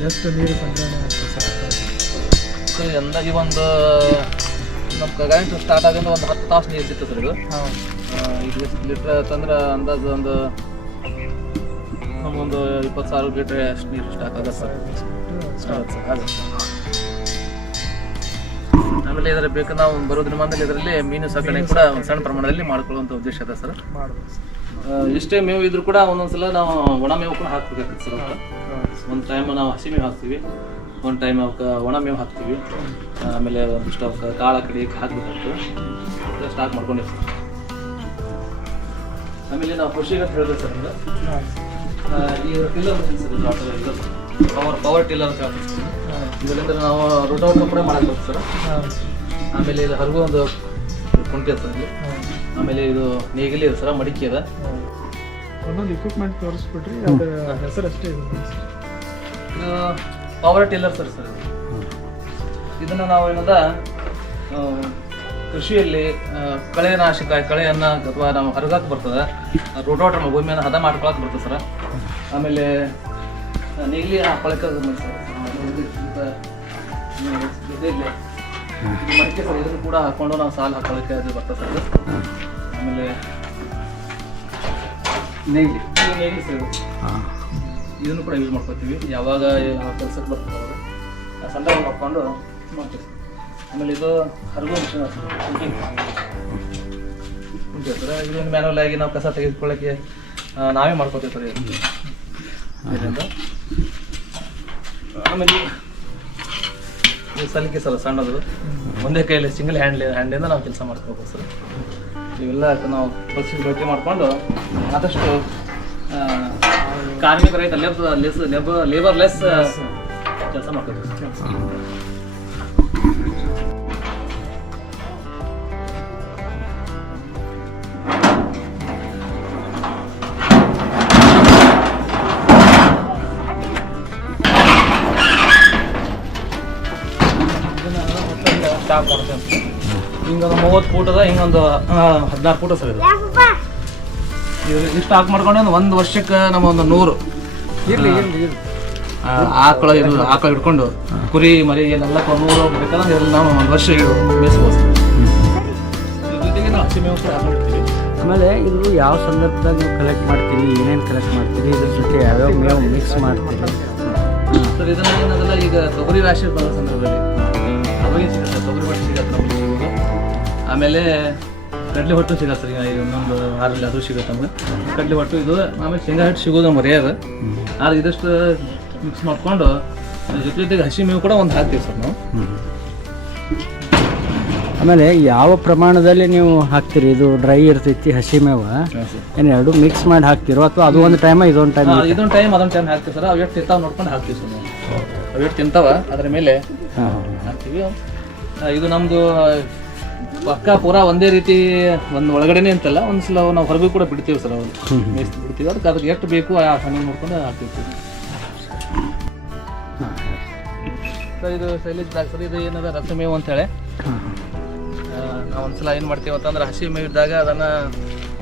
ಎಷ್ಟು ನೀರು ಸಂಗ್ರಹಣೆ ಆಗ್ತದೆ ಸರ್? ಅಂದಾಗಿ ಒಂದು ನಮ್ಮ ಕರೆಂಟ್ ಸ್ಟಾರ್ಟ್ ಆಗಿಂದ ಒಂದು 10 ತಾಸು ನೀರು ಸಿಗ್ತದೆ ಸರ್. ಇದು ಇದು ಎಷ್ಟು ಲೀಟ್ರ್ ಅಂತಂದ್ರೆ ಅಂದಾಜು ಒಂದು ನಮಗೊಂದು 20,000 ಲೀಟ್ರ್ ಅಷ್ಟು ನೀರು ಸ್ಟಾಕ್ ಆಗುತ್ತೆ ಸರ್. ಆಮೇಲೆ ಇದರ ಬೇಕು ನಾವು ಬರೋದ್ರ ಮಂದಲ್ಲಿ ಇದರಲ್ಲಿ ಮೀನು ಸಾಕಣೆ ಕೂಡ ಒಂದು ಸಣ್ಣ ಪ್ರಮಾಣದಲ್ಲಿ ಮಾಡ್ಕೊಳ್ಳುವಂಥ ಉದ್ದೇಶ ಇದೆ ಸರ್. ಎಷ್ಟೇ ಮೇವು ಇದ್ರೂ ಕೂಡ ಒಂದೊಂದ್ಸಲ ನಾವು ಒಣ ಮೇವು ಕೂಡ ಹಾಕ್ಬೇಕಾಗುತ್ತೆ ಸರ್. ಒಂದು ಟೈಮ್ ನಾವು ಹಸಿ ಮೇವು ಹಾಕ್ತೀವಿ, ಒಂದು ಟೈಮ್ ಅವಕ್ಕೆ ಒಣ ಮೇವು ಹಾಕ್ತೀವಿ, ಆಮೇಲೆ ಒಂದಿಷ್ಟು ಅವಕ್ಕೆ ಕಾಳ ಕಡಿಯಕ್ಕೆ ಹಾಕ್ಬೇಕಾಗ್ತದೆ. ಸ್ಟಾಕ್ ಮಾಡ್ಕೊಂಡಿರ್ತೀವಿ. ಆಮೇಲೆ ನಾವು ಕೃಷಿಗೆ ಅಂತ ಹೇಳಿದ್ರೆ ಸರ್, ಅಂದ್ರೆ ಈ ಟಿಲ್ಲರ್ ಮಷಿನ್ ಸರ್, ಇದು ಪವರ್ ಟಿಲ್ಲರ್ ಅಂತ ಹೇಳ್ತೀವಿ. ಇದರಿಂದ ನಾವು ರೂಟೌಟರ್ ಕೂಡ ಮಾಡಕ್ಕೆ ಸರ್. ಆಮೇಲೆ ಇದು ಹರಿವು ಒಂದು ಕುಂಟೆ ಸರ್ ಇಲ್ಲಿ. ಆಮೇಲೆ ಇದು ನೇಗಿಲಿ ಇದೆ ಸರ್, ಮಡಿಕೆ ಅದ. ಒಂದೊಂದು ಇಕ್ವಿಪ್ಮೆಂಟ್ ತೋರಿಸ್ಬಿಟ್ರಿ, ಅದು ಹೆಸರು ಅಷ್ಟೇ ಇದೆ. ಇದು ಪವರ್ ಟಿಲ್ಲರ್ ಸರ್. ಇದನ್ನು ನಾವು ಏನದ ಕೃಷಿಯಲ್ಲಿ ಕಳೆಯನ್ನು ಅಥವಾ ನಾವು ಹರಗಾಕ್ ಬರ್ತದೆ, ರೋಟೋಟರ್ ಭೂಮಿಯನ್ನು ಹದ ಮಾಡ್ಕೊಳಕ್ ಬರ್ತದೆ ಸರ್. ಆಮೇಲೆ ನೇಗಿಲಿ ಹಾಕೊಳಕ್ಕೆ ಮಡಿಕೆ ಸರ್, ಇದನ್ನು ಕೂಡ ಹಾಕೊಂಡು ನಾವು ಸಾಲು ಹಾಕೊಳಕ್ಕೆ ಅದು ಬರ್ತದೆ ಸರ್. ಆಮೇಲೆ ನೇಗಿಲಿ ಸರ್, ಇದನ್ನು ಕೂಡ ಯೂಸ್ ಮಾಡ್ಕೊತೀವಿ. ಯಾವಾಗ ಕೆಲಸಕ್ಕೆ ಬರ್ತದೆ ಅವಾಗ ಆ ಸಂದರ್ಭ ಮಾಡ್ಕೊಂಡು ಮಾಡ್ತೀವಿ. ಆಮೇಲೆ ಇದು ಹರಗೋ ಮಿಷನ್ ಕುಂಟೆ ಸರ್. ಇದನ್ನು ಮ್ಯಾನುವಲ್ ಆಗಿ ನಾವು ಕಸ ತೆಗೆದುಕೊಳ್ಳೋಕ್ಕೆ ನಾವೇ ಮಾಡ್ಕೋತೀವಿ ಸರ್ ಇದರಿಂದ. ಆಮೇಲೆ ಇದು ಸಲಿಕೆ ಸರ್, ಸಣ್ಣದು ಒಂದೇ ಕೈಯಲ್ಲಿ ಸಿಂಗಲ್ ಹ್ಯಾಂಡಿಂದ ನಾವು ಕೆಲಸ ಮಾಡ್ಕೋಬೇಕು ಸರ್. ಇವೆಲ್ಲ ನಾವು ಪ್ರೊಸೀಜರ್ ಬಳಕೆ ಮಾಡಿಕೊಂಡು ಆದಷ್ಟು ಕಾರ್ಮಿಕ ರಹಿತ ಲೇಬರ್ಲೆಸ್ ಕೆಲಸ ಮಾಡ್ಕೋತೀವಿ. ಸ್ಟಾಕ್ ಮಾಡ್ತೇವೆ. ಹಿಂಗೊಂದು 30 ಫೂಟ್ ಅದ, ಹಿಂಗೊಂದು 16 ಫೂಟ್ ಸರ್. ಇದು ಸ್ಟಾಕ್ ಮಾಡ್ಕೊಂಡು ಒಂದು ವರ್ಷಕ್ಕೆ ನಮ್ಮ ಒಂದು 100 ಆಕಳ ಹಿಡ್ಕೊಂಡು ಕುರಿ ಮರಿ ಏನೆಲ್ಲ 100 ಬೇಕಂದ್ರೆ ನಾವು ಒಂದು ವರ್ಷ ಮೇಯಿಸ್ಬೋದು. ಜೊತೆಗೆ ನಾವು ಹಸಿ ಮೇವು ಕೂಡ ಹಾಕೊಂಡಿರ್ತೀವಿ. ಆಮೇಲೆ ಇದು ಯಾವ ಸಂದರ್ಭದಾಗ ನೀವು ಕಲೆಕ್ಟ್ ಮಾಡ್ತೀರಿ, ಏನೇನು ಕಲೆಕ್ಟ್ ಮಾಡ್ತೀರಿ, ಇದ್ರ ಜೊತೆ ಯಾವ್ಯಾವ ಮೇವು ಮಿಕ್ಸ್ ಮಾಡ್ತೀರಿ ಸರ್? ಇದನ್ನ ಏನದಲ್ಲ, ಈಗ ತೊಗರಿ ರಾಶಿ ಬರೋ ಸಂದರ್ಭದಲ್ಲಿ ಅವಾಗ ಸಿಗತ್ತೆ, ತೊಗರಿ ಹೊಟ್ಟು ಸಿಗತ್ತೆ ನಮ್ಗೆ ಸಿಗೋದು. ಆಮೇಲೆ ಕಡಲೆ ಹೊಟ್ಟು ಸಿಗತ್ತೆ ಸರ್, ಈಗ ಇನ್ನೊಂದು 6 ಅದು ಸಿಗುತ್ತೆ ನಮ್ಗೆ ಕಡಲೆ ಹೊಟ್ಟು. ಇದು ಆಮೇಲೆ ಶೇಂಗಾ ಹಿಟ್ಟು ಸಿಗೋದು ನಮ್ಗೆ ರೇರ್. ಆದ್ರೆ ಇದಷ್ಟು ಮಿಕ್ಸ್ ಮಾಡ್ಕೊಂಡು ಜೊತೆಗೆ ಹಸಿ ಮೇವು ಕೂಡ ಒಂದು ಹಾಕ್ತೀವಿ ಸರ್ ನಾವು. ಆಮೇಲೆ ಯಾವ ಪ್ರಮಾಣದಲ್ಲಿ ನೀವು ಹಾಕ್ತೀರಿ? ಇದು ಡ್ರೈ ಇರ್ತೈತಿ ಹಸಿ ಮೇವು, ಏನು ಎರಡು ಮಿಕ್ಸ್ ಮಾಡಿ ಹಾಕ್ತಿರೋ ಅಥವಾ ಅದು ಒಂದು ಟೈಮ್ ಇದೊಂದು ಟೈಮ್ ಇದೊಂದು ಟೈಮ್ ಹಾಕ್ತೀವಿ ಸರ್. ಅವು ಎಷ್ಟು ತಿಂತಾವ ನೋಡ್ಕೊಂಡು ಹಾಕ್ತೀವಿ ಸರ್ ನಾವು. ಅವು ಎಷ್ಟು ತಿಂತಾವ ಅದ್ರ ಮೇಲೆ ಹಾಕ್ತೀವಿ. ಇದು ನಮ್ಮದು ಪಕ್ಕ ಪೂರಾ ಒಂದೇ ರೀತಿ ಒಂದು ಒಳಗಡೆನೆ ಅಂತಲ್ಲ, ಒಂದ್ಸಲ ನಾವು ಹೊರಗೂ ಕೂಡ ಬಿಡ್ತೀವಿ ಸರ್. ಅವ್ರು ಮೇಯಿಸಿ ಬಿಡ್ತೀವಿ, ಅದಕ್ಕೆ ಎಷ್ಟು ಬೇಕು ಆ ಸಮಯ ನೋಡ್ಕೊಂಡು ಹಾಕ್ತೀವಿ. ಸರ್ ಇದು ಶೈಲೇಜ್ ಬ್ಲಾಕ್ ಸರ್, ಇದು ಏನದ ರಸಮೇವು ಅಂತೇಳಿ. ನಾವು ಒಂದ್ಸಲ ಏನು ಮಾಡ್ತೀವಿ ಅಂತಂದ್ರೆ ಹಸಿ ಮೇವು ಇದ್ದಾಗ ಅದನ್ನು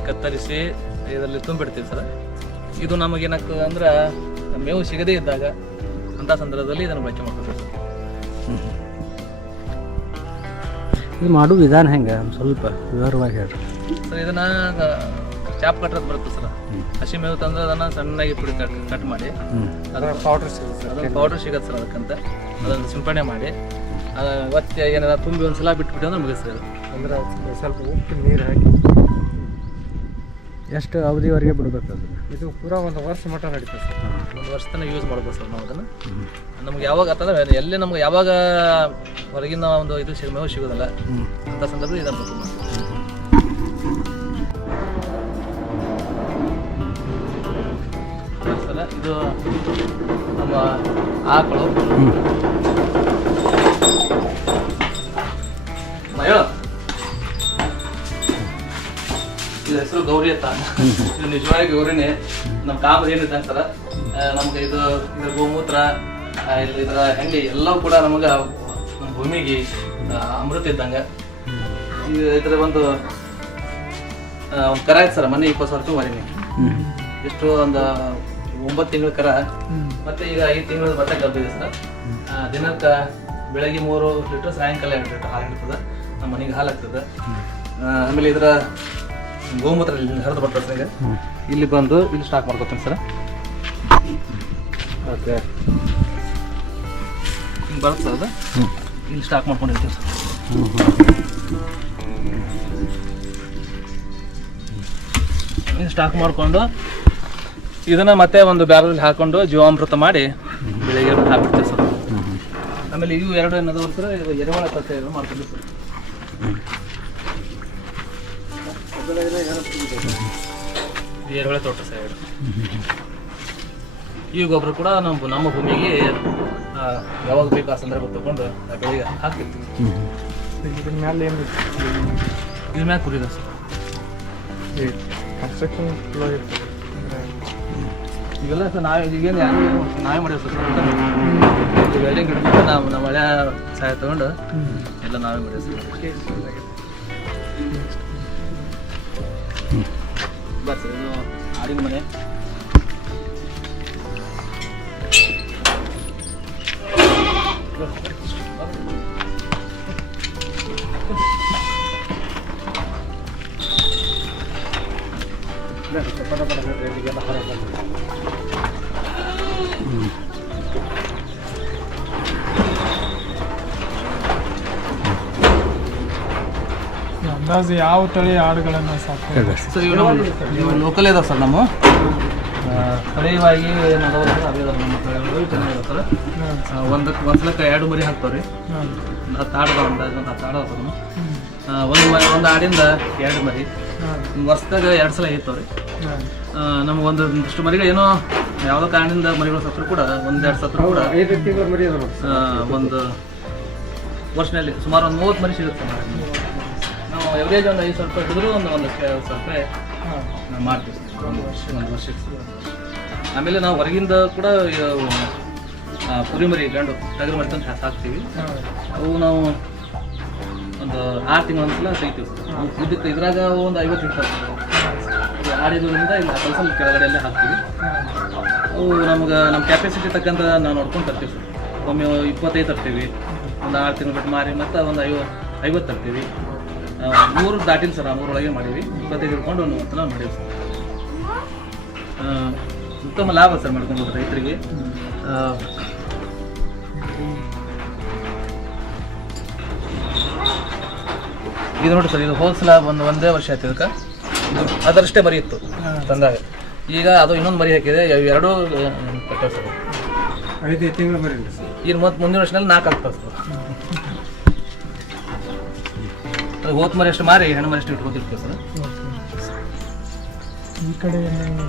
ಕತ್ತರಿಸಿ ಇದರಲ್ಲಿ ತುಂಬಿಡ್ತೀವಿ ಸರ್. ಇದು ನಮಗೇನಾಗ್ತದೆ ಅಂದ್ರೆ ಮೇವು ಸಿಗದೇ ಇದ್ದಾಗ ಅಂಥ ಸಂದರ್ಭದಲ್ಲಿ ಇದನ್ನು ಬಳಕೆ ಮಾಡ್ತೀವಿ ಸರ್. ಇದು ಮಾಡೋ ವಿಧಾನ ಹೆಂಗೆ ಸ್ವಲ್ಪ ವಿವರವಾಗಿ ಹೇಳ್ರಿ ಸರ್. ಇದನ್ನು ಚಾಪ್ ಕಟ್ಟೋದು ಬರುತ್ತೆ ಸರ್. ಹಸಿ ಮೇವು ತಂದ್ರೆ ಅದನ್ನು ಸಣ್ಣಗೆ ಪುಡಿ ಕಟ್ ಮಾಡಿ ಅದರ ಪೌಡರ್ ಸಿಗುತ್ತೆ ಸರ್. ಅದನ್ನು ಪೌಡರ್ ಸಿಗುತ್ತೆ ಸರ್. ಅದಕ್ಕಂತ ಅದನ್ನು ಸಿಂಪಡಣೆ ಮಾಡಿ ಒತ್ತಿ ಏನಾರ ತುಂಬಿ ಒಂದ್ಸಲ ಬಿಟ್ಬಿಟ್ಟು ಅಂದ್ರೆ ಮುಗಿಸ್ತದೆ. ಅಂದ್ರೆ ಸ್ವಲ್ಪ ಉಪ್ಪು ನೀರು ಹಾಕಿ ಎಷ್ಟು ಅವಧಿವರೆಗೆ ಬಿಡಬೇಕು ಅದನ್ನು? ಇದು ಪೂರಾ ಒಂದು ವರ್ಷ ಮಟ್ಟ ನಡೀತದೆ ಸರ್. ಒಂದು ವರ್ಷ ತನಕ ಯೂಸ್ ಮಾಡ್ಬೋದು ಸರ್ ನಾವು ಅದನ್ನು. ನಮ್ಗೆ ಯಾವಾಗ ಅಂತಂದ್ರೆ ಎಲ್ಲಿ ನಮ್ಗೆ ಯಾವಾಗ ಹೊರಗಿನ ಒಂದು ಇದು ಮೇವು ಸಿಗೋದಲ್ಲ ಅಂತ ಸಂದರ್ಭದಲ್ಲಿ ಇದನ್ನು ಮಾಡ್ತೀವಿ ಸರ್. ಇದು ನಮ್ಮ ಆಕಳು ಇದು ಹೆಸರು ಗೌರಿ ಅಂತ. ಇದು ನಿಜವಾಗಿ ಗೌರಿನೇ. ನಮ್ಮ ಕಾಮ ಏನಿದ್ದಂಗೆ ಸರ ನಮ್ಗೆ ಇದ್ರ ಗೋಮೂತ್ರ ಇದರ ಹೆಂಡಿ ಎಲ್ಲವೂ ಕೂಡ ನಮಗೆ ನಮ್ಮ ಭೂಮಿಗೆ ಅಮೃತ ಇದ್ದಂಗೆ. ಇದರ ಒಂದು ಕರ ಐತೆ ಸರ್. ಮೊನ್ನೆ 20,000 ರೂಪಾಯಿ ಮರಿನಿ. ಎಷ್ಟು ಒಂದು 9 ತಿಂಗಳ ಕರ. ಮತ್ತೆ ಈಗ 5 ತಿಂಗಳ ಬಟ್ಟೆ ಗಬ್ಬಿದೆ ಸರ್. ದಿನಕ್ಕೆ ಬೆಳಗ್ಗೆ 3 ಲೀಟರ್, ಸಾಯಂಕಾಲ 2 ಲೀಟರ್ ಹಾಲು ಇರ್ತದೆ. ನಮ್ಮ ಮನೆಗೆ ಹಾಲು ಆಗ್ತದೆ. ಆಮೇಲೆ ಇದರ ಗೋಮೂತ್ರ ಇಲ್ಲಿ ಹರಿದು ಬರ್ತದೆ ಸರ್. ಈಗ ಇಲ್ಲಿ ಬಂದು ಇಲ್ಲಿ ಸ್ಟಾಕ್ ಮಾಡ್ಕೊತೀನಿ ಸರ್. ಓಕೆ, ಹಿಂಗೆ ಬರುತ್ತೆ ಸರ್. ಅದು ಇಲ್ಲಿ ಸ್ಟಾಕ್ ಮಾಡ್ಕೊಂಡಿರ್ತೀವಿ ಸರ್. ಇಲ್ಲಿ ಸ್ಟಾಕ್ ಮಾಡಿಕೊಂಡು ಇದನ್ನು ಮತ್ತೆ ಒಂದು ಬ್ಯಾರಲ್ಲಿ ಹಾಕೊಂಡು ಜೀವಾಮೃತ ಮಾಡಿ ಬೆಳಿಗ್ಗೆ ಹಾಕ್ಬಿಡ್ತೀವಿ ಸರ್. ಆಮೇಲೆ ಇವು 2 ಏನದವ ಸರ್, ಎರೆಹುಳ ಕತ್ತೆ ಮಾಡ್ತೀವಿ ಸರ್. ಎರೆಹುಳ ತೋಟ ಸರ್. ಈ ಗೊಬ್ಬರ ಕೂಡ ನಮ್ಮ ಭೂಮಿಗೆ ಯಾವಾಗ ಬೇಕು ಆ ಸಂದರ್ಭ ತಗೊಂಡು ಬೆಳೆಗೆ ಹಾಕ್ತಿರ್ತೀವಿ. ಇದ್ರ ಮೇಲೆ ಏನು ಇದ್ರ ಮ್ಯಾಲೆ ಕುರಿದ ಸರ್. ಕನ್ಸ್ಟ್ರಕ್ಷನ್ ಫ್ಲೋ ಇರ್ತದೆ. ಇವೆಲ್ಲ ಸರ್ ಈಗೇನು ನಾವೇ ಮಾಡಿವಿ ಸರ್. ವೆಲ್ಡಿಂಗ್ ಗಿಡ ನಮ್ಮ ಹಳೆಯ ಸಹಾಯ ತಗೊಂಡು ಎಲ್ಲ ನಾವೇ ಮಾಡಿವಿ ಸರ್. ಬಸ್ ಇದು ಆಡಿನ ಮನೆ. ಅಂದಾಜು ಯಾವ ತಳಿ ಆಡುಗಳನ್ನು ಸಾಕ್ತಾರೆ? ಸರ್ ಇವು ನಮ್ಮ ಲೋಕಲ್ ಇದಾವೆ ಸರ್. ನಮ್ಮ ಸ್ಥಳೀಯವಾಗಿ ಏನದಾವ ಸರ್, ಅದೇ ನಮ್ಮ ತಳಿಗಳು ಚೆನ್ನಾಗಿದೆ ಸರ್. ಒಂದ್ಸಲಕ್ಕೆ 2 ಮರಿ ಹಾಕ್ತಾವೆ ರೀ. ಒಂದು 10 ಆಡು ಅಂದಾಜು ಒಂದು 10 ಆಡು ಸರ್. ಒಂದು ಆಡಿಂದ 2 ಮರಿ ವರ್ಷದಾಗ 2 ಸಲ ಇರ್ತಾವೆ ರೀ. ನಮ್ಗೆ ಒಂದಿಷ್ಟು ಮರಿಗಳು ಏನೋ ಯಾವುದೋ ಕಾರಣದಿಂದ ಮರಿಗಳು ಸತ್ರು ಕೂಡ 1-2 ಸತ್ರು ಕೂಡ 5 ತಿಂಗಳ ಮರಿ ಅದ ಒಂದು ವರ್ಷದಲ್ಲಿ ಸುಮಾರು ಒಂದು 30 ಮರಿ ಸಿಗುತ್ತೆ ಸರ್. ನಾವು ಎವರೇಜ್ ಒಂದು 5,000 ರೂಪಾಯಿ ಹಿಡಿದ್ರು ಒಂದು 1,000 ರೂಪಾಯಿ ನಾವು ಮಾಡ್ತೀವಿ ಸರ್. ಒಂದು ವರ್ಷಕ್ಕೆ. ಆಮೇಲೆ ನಾವು ಹೊರಗಿಂದ ಕೂಡ ಕುರಿ ಮರಿ ಗಂಡು ಟಗರು ಮರಿ ಅಂತ ಸಾಕ್ತೀವಿ. ಅವು ನಾವು ಒಂದು 6 ತಿಂಗಳು ಒಂದ್ಸಲ ತೆಗಿತೀವಿ ಸರ್. ಇದಕ್ಕೆ ಇದ್ರಾಗ ಒಂದು 50 ಇಡ್ತಾರೆ. ಆಡಿದ್ರಿಂದ ಇಲ್ಲ ಕೆಲಸ ಕೆಳಗಡೆ ಎಲ್ಲ ಹಾಕ್ತೀವಿ. ಅವು ನಮ್ಗೆ ನಮ್ಮ ಕೆಪಾಸಿಟಿ ತಕ್ಕಂತ ನಾವು ನೋಡ್ಕೊಂಡು ತರ್ತೀವಿ ಸರ್. ಒಮ್ಮೆ 25 ತರ್ತೀವಿ, ಒಂದು 6 ತಿಂಗಳು ಬಿಟ್ಟು ಮಾರಿ ಮತ್ತು ಒಂದು 50 ತರ್ತೀವಿ. 100 ದಾಟಿಲ್ಲ ಸರ್. 100 ಒಳಗೆ ಮಾಡೀವಿ. 25 ಹಿಡ್ಕೊಂಡು ಒಂದು 30 ಮಾಡೀವಿ ಸರ್. ಉತ್ತಮ ಲಾಭ ಸರ್ ಮಾಡ್ಕೊಂಡು ರೈತರಿಗೆ. ಇದು ನೋಡಿ ಸರ್, ಇದು ಹೋಲ್ಸಲ ಒಂದೇ ವರ್ಷ ಆಯ್ತು. ಇದಕ್ಕೆ ಅದರಷ್ಟೇ ಮರಿ ಇತ್ತು ತಂದಾಗ. ಈಗ ಅದು ಇನ್ನೊಂದು ಮರಿ ಹಾಕಿದೆ. 2 ಕಟ್ಟೆ ಸರ್. 5 ತಿಂಗಳು ಮರಿ ಸರ್. ಈಗ ಮುಂದಿನ ವರ್ಷದಲ್ಲಿ 4 ಆಗ್ತದೆ ಸರ್. ಅದು ಹೋತ್ ಮರಿ ಅಷ್ಟು ಮಾರಿ ಹೆಣ್ಣು ಮರಿ ಅಷ್ಟು ಇಟ್ಕೊಂಡಿರ್ತೀವಿ ಸರ್. ಈ ಕಡೆ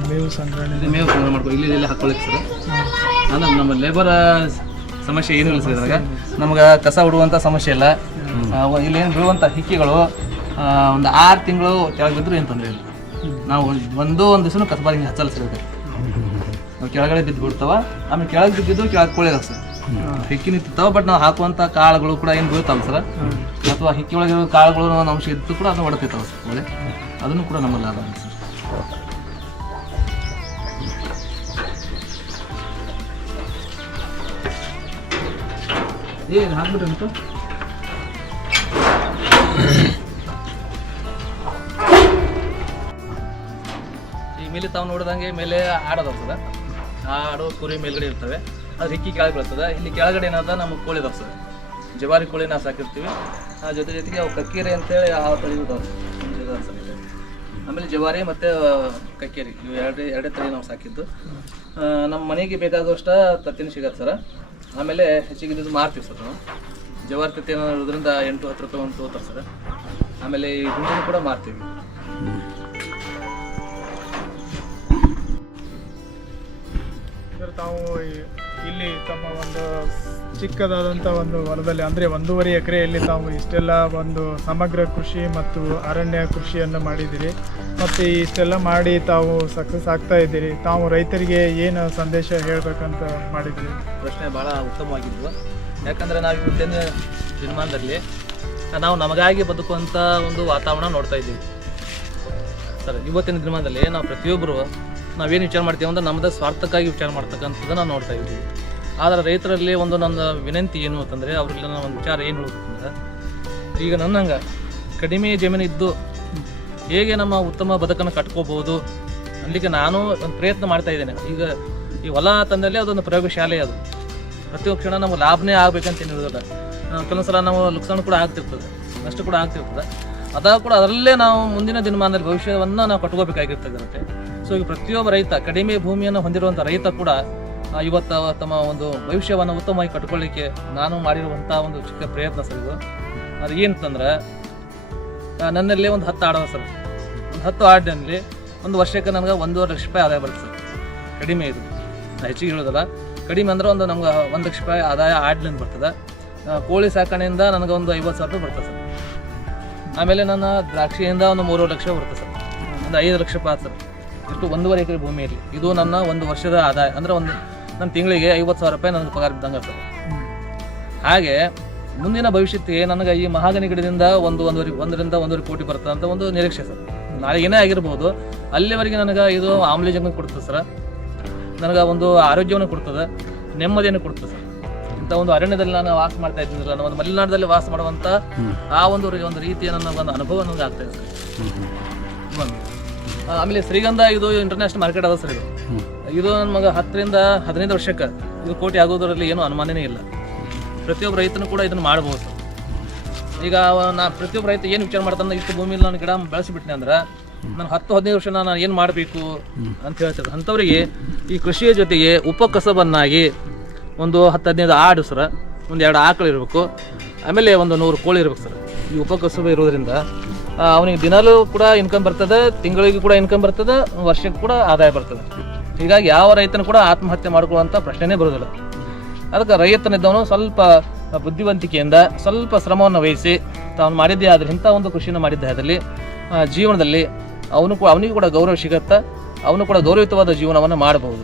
ಮೇವು ಸಂಗ್ರಹಣೆ, ಇದು ಮೇವು ಸಂಗ್ರಹಣೆ ಮಾಡ್ಕೊಂಡು ಇಲ್ಲಿ ಹಾಕೊಳ್ಳಿಕ್ಕೆ ಸರ್. ಅಂದ್ರೆ ನಮ್ಮ ಲೇಬರ್ ಸಮಸ್ಯೆ ಏನೂ ಇಲ್ಲ ಸರ್. ಇದ್ರಾಗ ನಮ್ಗೆ ಕಸ ಹುಡುವಂಥ ಸಮಸ್ಯೆ ಇಲ್ಲ. ಇಲ್ಲಿ ಏನು ಬೀಳುವಂಥ ಹಿಕ್ಕಿಗಳು ಒಂದು 6 ತಿಂಗಳು ಕೆಳಗೆ ಬಿದ್ದರೂ ಏನು ತೊಂದರೆ ಇಲ್ಲ. ನಾವು ಒಂದು ದಿವಸ ಕಸಬಾರಿ ಹಚ್ಚಲ್ಲ ಸರ್. ನಾವು ಕೆಳಗಡೆ ಬಿದ್ದು ಬಿಡ್ತಾವ. ಆಮೇಲೆ ಕೆಳಗೆ ಬಿದ್ದಿದ್ದು ಕೆಳಗೆ ಕೊಳೆದ ಸರ್. ಹಿಕ್ಕಿನ ತಿಂತಾವ, ಬಟ್ ನಾವು ಹಾಕುವಂಥ ಕಾಳುಗಳು ಕೂಡ ಏನು ಬೀಳ್ತಾವೆ ಸರ್, ಅಥವಾ ಹಿಕ್ಕಿ ಒಳಗೆ ಕಾಳುಗಳು ಅಂಶ ಇದ್ದು ಕೂಡ ಅದನ್ನು ಹೊಡ್ತಿರ್ತಾವೆ ಸರ್ ಕೋಳಿ, ಅದನ್ನು ಕೂಡ ನಮ್ಮಲ್ಲಿ ಅದ ಸರ್. ಏನು ಹಾಕ್ಬಿಟ್ರಿ ಅಂತ ಈ ಮೇಲೆ ತಾವು ನೋಡಿದಂಗೆ ಮೇಲೆ ಆಡೋದವ ಸರ್, ಆ ಆಡೋ ಕುರಿ ಮೇಲ್ಗಡೆ ಇರ್ತವೆ, ಅದು ಹಿಕ್ಕಿ ಕೆಳಗೆ ಬರ್ತದೆ. ಇಲ್ಲಿ ಕೆಳಗಡೆ ಏನಾದ ನಮಗೆ ಕೋಳಿ ಇದಾವೆ ಸರ್, ಜವಾರಿ ಕೋಳಿ ನಾವು ಸಾಕಿರ್ತೀವಿ. ಜೊತೆಗೆ ಅವು ಕಕ್ಕೇರಿ ಅಂತೇಳಿ ಆ ತಳಿ ಇದಾವೆ ಸರ್ ಇಲ್ಲಿ. ಆಮೇಲೆ ಜವಾರಿ ಮತ್ತು ಕಕ್ಕೇರಿ ಇವು ಎರಡೇ ತಳಿ ನಾವು ಸಾಕಿದ್ದು. ನಮ್ಮ ಮನೆಗೆ ಬೇಕಾದಷ್ಟು ತತ್ತಿನ ಸಿಗತ್ತೆ ಸರ್. ಆಮೇಲೆ ಹೆಚ್ಚಿಗೆ ಇದು ಮಾರ್ತೀವಿ ಸರ್ ನಾವು. ಜವಾರಿ ತತ್ತಿ ಇರೋದ್ರಿಂದ 8-10 ರೂಪಾಯಿ ಒಂದು ತಗೋತಾರೆ ಸರ್. ಆಮೇಲೆ ಈ ಗುಂಡಿನೂ ಕೂಡ ಮಾರ್ತೀವಿ. ಸರ್ ತಾವು ಇಲ್ಲಿ ತಮ್ಮ ಒಂದು ಚಿಕ್ಕದಾದಂಥ ಒಂದು ಹೊಲದಲ್ಲಿ ಅಂದರೆ 1.5 ಎಕರೆಯಲ್ಲಿ ತಾವು ಇಷ್ಟೆಲ್ಲ ಒಂದು ಸಮಗ್ರ ಕೃಷಿ ಮತ್ತು ಅರಣ್ಯ ಕೃಷಿಯನ್ನು ಮಾಡಿದ್ದೀರಿ, ಮತ್ತು ಇಷ್ಟೆಲ್ಲ ಮಾಡಿ ತಾವು ಸಕ್ಸಸ್ ಆಗ್ತಾ ಇದ್ದೀರಿ. ತಾವು ರೈತರಿಗೆ ಏನು ಸಂದೇಶ ಹೇಳಬೇಕಂತ ಮಾಡಿದ್ದೀರಿ? ಪ್ರಶ್ನೆ ಭಾಳ ಉತ್ತಮವಾಗಿದ್ವು. ಯಾಕಂದರೆ ನಾವು ಇವತ್ತಿನ ದಿನಮಾನದಲ್ಲಿ ನಾವು ನಮಗಾಗಿ ಬದುಕುವಂಥ ಒಂದು ವಾತಾವರಣ ನೋಡ್ತಾ ಇದ್ದೀವಿ ಸರ್. ಇವತ್ತಿನ ದಿನಮಾನದಲ್ಲಿ ನಾವು ಪ್ರತಿಯೊಬ್ಬರು ನಾವೇನು ವಿಚಾರ ಮಾಡ್ತೀವಿ ಅಂದ್ರೆ ನಮ್ಮದು ಸ್ವಾರ್ಥಕ್ಕಾಗಿ ವಿಚಾರ ಮಾಡ್ತಕ್ಕಂಥದ್ದು ನಾವು ನೋಡ್ತಾ ಇದ್ದೀವಿ. ಆದರೆ ರೈತರಲ್ಲಿ ಒಂದು ನನ್ನ ವಿನಂತಿ ಏನು ಅಂತಂದರೆ, ಅವರಲ್ಲಿ ನನ್ನ ಒಂದು ವಿಚಾರ ಏನು ಹೇಳ್ಬೇಕಂದ್ರೆ, ಈಗ ನನ್ನಂಗೆ ಕಡಿಮೆ ಜಮೀನು ಇದ್ದು ಹೇಗೆ ನಮ್ಮ ಉತ್ತಮ ಬದುಕನ್ನು ಕಟ್ಕೋಬೋದು ಅಲ್ಲಿಗೆ ನಾನು ಒಂದು ಪ್ರಯತ್ನ ಮಾಡ್ತಾ ಇದ್ದೇನೆ. ಈಗ ಈ ಹೊಲ ತಂದಲ್ಲಿ ಅದೊಂದು ಪ್ರಯೋಗಶಾಲೆ, ಅದು ಪ್ರತಿಯೊಬ್ಬ ಕ್ಷಣ ನಮಗೆ ಲಾಭನೇ ಆಗ್ಬೇಕಂತ ಏನಿರೋದಿಲ್ಲ. ಕೆಲವೊಂದು ಸಲ ನಾವು ಲುಕ್ಸಾನ್ ಕೂಡ ಆಗ್ತಿರ್ತದೆ, ನಷ್ಟ ಕೂಡ ಆಗ್ತಿರ್ತದೆ. ಅದಾಗ ಕೂಡ ಅದರಲ್ಲೇ ನಾವು ಮುಂದಿನ ದಿನಮಾನದಲ್ಲಿ ಭವಿಷ್ಯವನ್ನು ನಾವು ಕಟ್ಕೋಬೇಕಾಗಿರ್ತದೆ. ಸೊ ಈಗ ಪ್ರತಿಯೊಬ್ಬ ರೈತ, ಕಡಿಮೆ ಭೂಮಿಯನ್ನು ಹೊಂದಿರುವಂಥ ರೈತ ಕೂಡ ಇವತ್ತು ತಮ್ಮ ಒಂದು ಭವಿಷ್ಯವನ್ನು ಉತ್ತಮವಾಗಿ ಕಟ್ಕೊಳ್ಳಿಕ್ಕೆ ನಾನು ಮಾಡಿರುವಂಥ ಒಂದು ಚಿಕ್ಕ ಪ್ರಯತ್ನ ಸರ್ ಇದು. ಅದು ಏನಂತಂದ್ರೆ, ನನ್ನಲ್ಲಿ ಒಂದು 10 ಆಡವ ಸರ್. ಒಂದು 10 ಆಡಿನಲ್ಲಿ ಒಂದು ವರ್ಷಕ್ಕೆ ನನಗೆ 1.5 ಲಕ್ಷ ರೂಪಾಯಿ ಆದಾಯ ಬರುತ್ತೆ ಸರ್. ಕಡಿಮೆ ಇದು, ನಾನು ಹೆಚ್ಚಿಗೆ ಹೇಳೋದಲ್ಲ, ಕಡಿಮೆ ಅಂದ್ರೆ ಒಂದು ನಮ್ಗೆ 1 ಲಕ್ಷ ರೂಪಾಯಿ ಆದಾಯ ಆಡ್ಲಿಂದ ಬರ್ತದೆ. ಕೋಳಿ ಸಾಕಣೆಯಿಂದ ನನಗೆ ಒಂದು 50,000 ರೂಪಾಯಿ ಬರ್ತದೆ ಸರ್. ಆಮೇಲೆ ನನ್ನ ದ್ರಾಕ್ಷಿಯಿಂದ ಒಂದು 3 ಲಕ್ಷ ಬರುತ್ತೆ ಸರ್, ಒಂದು 5 ಲಕ್ಷ ರೂಪಾಯಿ ಸರ್. ಇಷ್ಟು 1.5 ಎಕರೆ ಭೂಮಿಯಲ್ಲಿ ಇದು ನನ್ನ ಒಂದು ವರ್ಷದ ಆದಾಯ. ಅಂದರೆ ನನ್ನ ತಿಂಗಳಿಗೆ 50,000 ರೂಪಾಯಿ ನನಗೆ ಪಗಾರ ಬಿದ್ದಂಗೆ ಸರ್. ಹಾಗೆ ಮುಂದಿನ ಭವಿಷ್ಯಕ್ಕೆ ನನಗೆ ಈ ಮಹಾಗನಿ ಗಿಡದಿಂದ 1.5 ಕೋಟಿ ಬರುತ್ತೆ ಅಂತ ಒಂದು ನಿರೀಕ್ಷೆ ಸರ್. ನಾಳೆ ಏನೇ ಆಗಿರ್ಬೋದು, ಅಲ್ಲಿವರೆಗೆ ನನಗೆ ಇದು ಆಮ್ಲಜನಕ ಕೊಡ್ತದೆ ಸರ್, ನನಗೆ ಒಂದು ಆರೋಗ್ಯವನ್ನು ಕೊಡ್ತದೆ, ನೆಮ್ಮದಿಯನ್ನು ಕೊಡ್ತದೆ ಸರ್. ಇಂಥ ಒಂದು ಅರಣ್ಯದಲ್ಲಿ ನಾನು ವಾಸ ಮಾಡ್ತಾ ಇದ್ದೀನಿ, ನಾನು ಒಂದು ಮಲೆನಾಡಲ್ಲಿ ವಾಸ ಮಾಡುವಂಥ ಆ ಒಂದು ರೀತಿಯ ನನ್ನ ಒಂದು ಅನುಭವ ನನಗೆ ಆಗ್ತಾ ಇದೆ ಸರ್. ಆಮೇಲೆ ಶ್ರೀಗಂಧ ಇದು ಇಂಟರ್ನ್ಯಾಷನಲ್ ಮಾರ್ಕೆಟ್ ಅದ ಸರ್. ಇದು ನನ್ನ ಮಗ 10 ರಿಂದ 15 ವರ್ಷಕ್ಕೆ ಇದು ಕೋಟಿ ಆಗೋದರಲ್ಲಿ ಏನೂ ಅನುಮಾನನೇ ಇಲ್ಲ. ಪ್ರತಿಯೊಬ್ಬ ರೈತನು ಕೂಡ ಇದನ್ನು ಮಾಡ್ಬೋದು ಸರ್. ಈಗ ಪ್ರತಿಯೊಬ್ಬ ರೈತ ಏನು ವಿಚಾರ ಮಾಡ್ತಾನೆ, ಇಷ್ಟು ಭೂಮಿಯಲ್ಲಿ ನಾನು ಗಿಡ ಬೆಳೆಸಿಬಿಟ್ನೆ ಅಂದ್ರೆ ನಾನು 10-15 ವರ್ಷ ನಾನು ಏನು ಮಾಡಬೇಕು ಅಂತ ಹೇಳ್ತಾರೆ. ಅಂಥವ್ರಿಗೆ ಈ ಕೃಷಿಯ ಜೊತೆಗೆ ಉಪಕಸಬನ್ನಾಗಿ ಒಂದು 10-15 ಆಡು ಸರ್, ಒಂದು 2 ಆಕಳು ಇರಬೇಕು, ಆಮೇಲೆ ಒಂದು 100 ಕೋಳಿ ಇರ್ಬೇಕು ಸರ್. ಈ ಉಪಕಸಬ ಇರೋದ್ರಿಂದ ಅವನಿಗೆ ದಿನಾಲೂ ಕೂಡ ಇನ್ಕಮ್ ಬರ್ತದೆ, ತಿಂಗಳಿಗೆ ಕೂಡ ಇನ್ಕಮ್ ಬರ್ತದೆ, ವರ್ಷಕ್ಕೆ ಕೂಡ ಆದಾಯ ಬರ್ತದೆ. ಹೀಗಾಗಿ ಯಾವ ರೈತನು ಕೂಡ ಆತ್ಮಹತ್ಯೆ ಮಾಡ್ಕೊಳ್ಳುವಂಥ ಪ್ರಶ್ನೆನೇ ಬರೋದಿಲ್ಲ. ಅದಕ್ಕೆ ರೈತನಿದ್ದವನು ಸ್ವಲ್ಪ ಬುದ್ಧಿವಂತಿಕೆಯಿಂದ ಸ್ವಲ್ಪ ಶ್ರಮವನ್ನು ವಹಿಸಿ ತಾನು ಮಾಡಿದ್ದೇ ಆದರೆ ಇಂಥ ಒಂದು ಕೃಷಿಯನ್ನು ಮಾಡಿದ್ದೇ ಅದರಲ್ಲಿ ಜೀವನದಲ್ಲಿ ಅವನಿಗೂ ಕೂಡ ಗೌರವ ಸಿಗತ್ತೆ, ಅವನು ಕೂಡ ಗೌರವಯುತವಾದ ಜೀವನವನ್ನು ಮಾಡಬಹುದು.